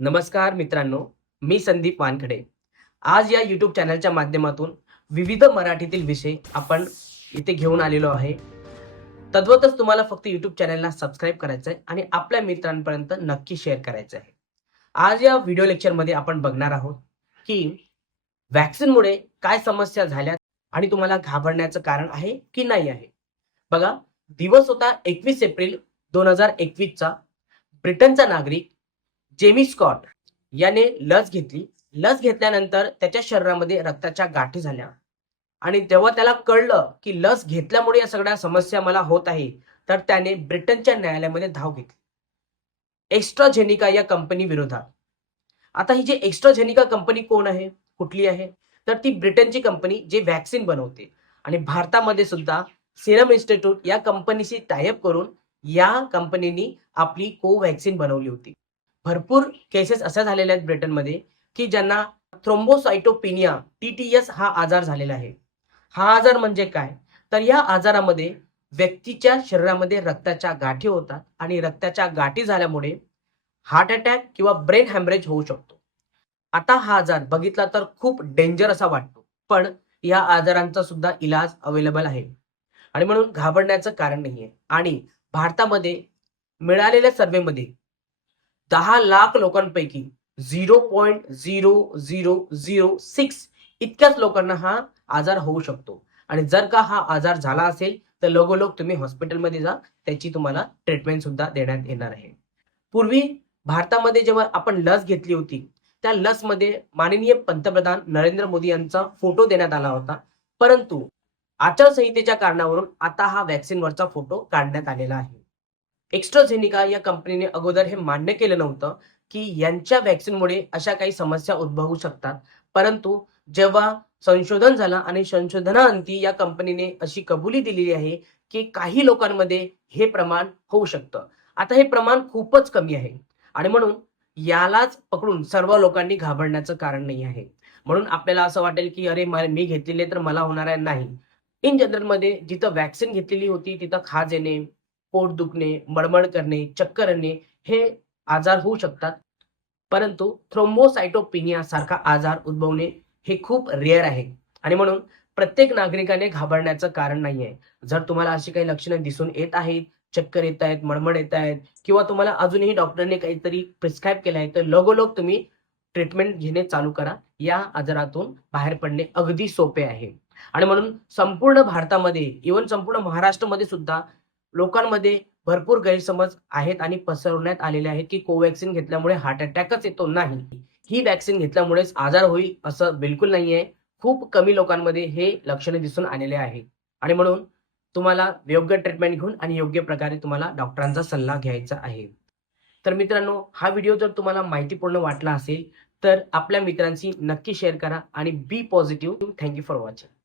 नमस्कार मित्रांनो मी संदीप वानखडे. आज या यूट्यूब चॅनलच्या माध्यमातून विविध मराठीतील विषय आपण इथे घेऊन आलेलो आहे. तद्वतच तुम्हाला फक्त यूट्यूब चॅनलला सबस्क्राईब करायचं आहे आणि आपल्या मित्रांपर्यंत नक्की शेअर करायचं आहे आज या व्हिडिओ लेक्चरमध्ये आपण बघणार आहोत की व्हॅक्सिनमुळे काय समस्या झाल्यात आणि तुम्हाला घाबरण्याचं कारण आहे की नाही आहे. बघा दिवस होता एकवीस एप्रिल दोन हजार एकवीसचा ब्रिटनचा नागरिक जेमी स्कॉट याने लस घेतली. लस घेतल्यानंतर त्याच्या शरीरामध्ये रक्ताच्या गाठी झाल्या. आणि तेव्हा त्याला कळलं की लस घेतल्यामुळे या सगळ्या समस्या मला होत आहे तर त्याने ब्रिटनच्या न्यायालयामध्ये धाव घेतली. एक्स्ट्राझेनिका या कंपनी विरोधात. आता ही जी एक्स्ट्राझेनिका कंपनी कोण आहे? कुठली आहे? तर ती ब्रिटनची कंपनी जे व्हॅक्सिन बनवते. आणि भारतामध्ये सुद्धा सिरम इन्स्टिट्यूट या कंपनीशी टायअप करून या कंपनीनी आपली कोव्हॅक्सिन बनवली होती. भरपूर केसेस अशा झालेल्या आहेत ब्रिटनमध्ये की ज्यांना थ्रोम्बोसायटोपिनिया टी टी एस हा आजार झालेला आहे. हा आजार म्हणजे काय? तर या आजारामध्ये व्यक्तीच्या शरीरामध्ये रक्ताच्या गाठी होतात आणि रक्ताच्या गाठी झाल्यामुळे हार्ट अटॅक किंवा ब्रेन हॅमरेज होऊ शकतो. आता हा आजार बघितला तर खूप डेंजर असा वाटतो पण या आजारांचा सुद्धा इलाज अवेलेबल आहे. आणि म्हणून घाबरण्याचं कारण नाहीये. आणि भारतामध्ये मिळालेल्या सर्वेमध्ये दहा lakh लोकांपैकी zero point zero zero zero six इतक्याच लोकांना हा आजार होऊ शकतो. आणि जर का हा आजार झाला असेल तर लगोलोग तुम्ही हॉस्पिटलमध्ये जा त्याची तुम्हाला ट्रीटमेंट सुद्धा देण्यात येणार आहे. पूर्वी भारतामध्ये जेव्हा आपण लस घेतली होती त्या लसमध्ये माननीय पंतप्रधान नरेंद्र मोदी यांचा फोटो देण्यात आला होता. परंतु आचारसंहितेच्या कारणावरून आता हा वॅक्सिनवरचा फोटो काढण्यात आलेला आहे. एक्स्ट्राझेनिका या कंपनीने अगोदर हे मान्य केलं नव्हतं की यांच्या व्हॅक्सिनमुळे अशा काही समस्या उद्भवू शकतात. परंतु जेव्हा संशोधन झालं आणि संशोधनाअंती या कंपनीने अशी कबुली दिलेली आहे की काही लोकांमध्ये हे प्रमाण होऊ शकतं. आता हे प्रमाण खूपच कमी आहे. आणि म्हणून यालाच पकडून सर्व लोकांनी घाबरण्याचं कारण नाही आहे. म्हणून आपल्याला असं वाटेल की अरे मी घेतलेले तर मला होणार आहे? नाही. इन जनरलमध्ये जिथं वॅक्सिन घेतलेली होती तिथं खाज येणे पोट दुखणे मळमळ करणे चक्कर येणे हे आजार होऊ शकतात. परंतु थ्रोम्बोसायटोपिनिया सारखा आजार उद्भवणे हे खूप रेअर आहे. आणि म्हणून प्रत्येक नागरिकाने घाबरण्याचं कारण नाहीये. जर तुम्हाला अशी काही लक्षणं दिसून येत आहेत चक्कर येत आहेत मळमळ येत आहेत किंवा तुम्हाला अजूनही डॉक्टरने काहीतरी प्रिस्क्राईब केलं आहे तर लगोलग तुम्ही ट्रीटमेंट घेणे चालू करा. या आजारातून बाहेर पडणे अगदी सोपे आहे. आणि म्हणून संपूर्ण भारतामध्ये इवन संपूर्ण महाराष्ट्रामध्ये सुद्धा लोकांमध्ये भरपूर गैरसमज आहेत आणि पसरवण्यात आलेले आहेत की कोवॅक्सिन घेतल्यामुळे हार्ट अटॅकच येतो नाही. ही वॅक्सिन घेतल्यामुळेच आजार होईल असं बिलकुल नाहीये. खूप कमी लोकांमध्ये हे लक्षणे दिसून आलेले आहे. आणि म्हणून तुम्हाला योग्य ट्रीटमेंट घेऊन आणि योग्य प्रकारे तुम्हाला डॉक्टरांचा सल्ला घ्यायचा आहे. तर मित्रांनो हा व्हिडिओ जर तुम्हाला माहितीपूर्ण वाटला असेल तर आपल्या मित्रांशी नक्की शेअर करा आणि be positive. Thank you for watching.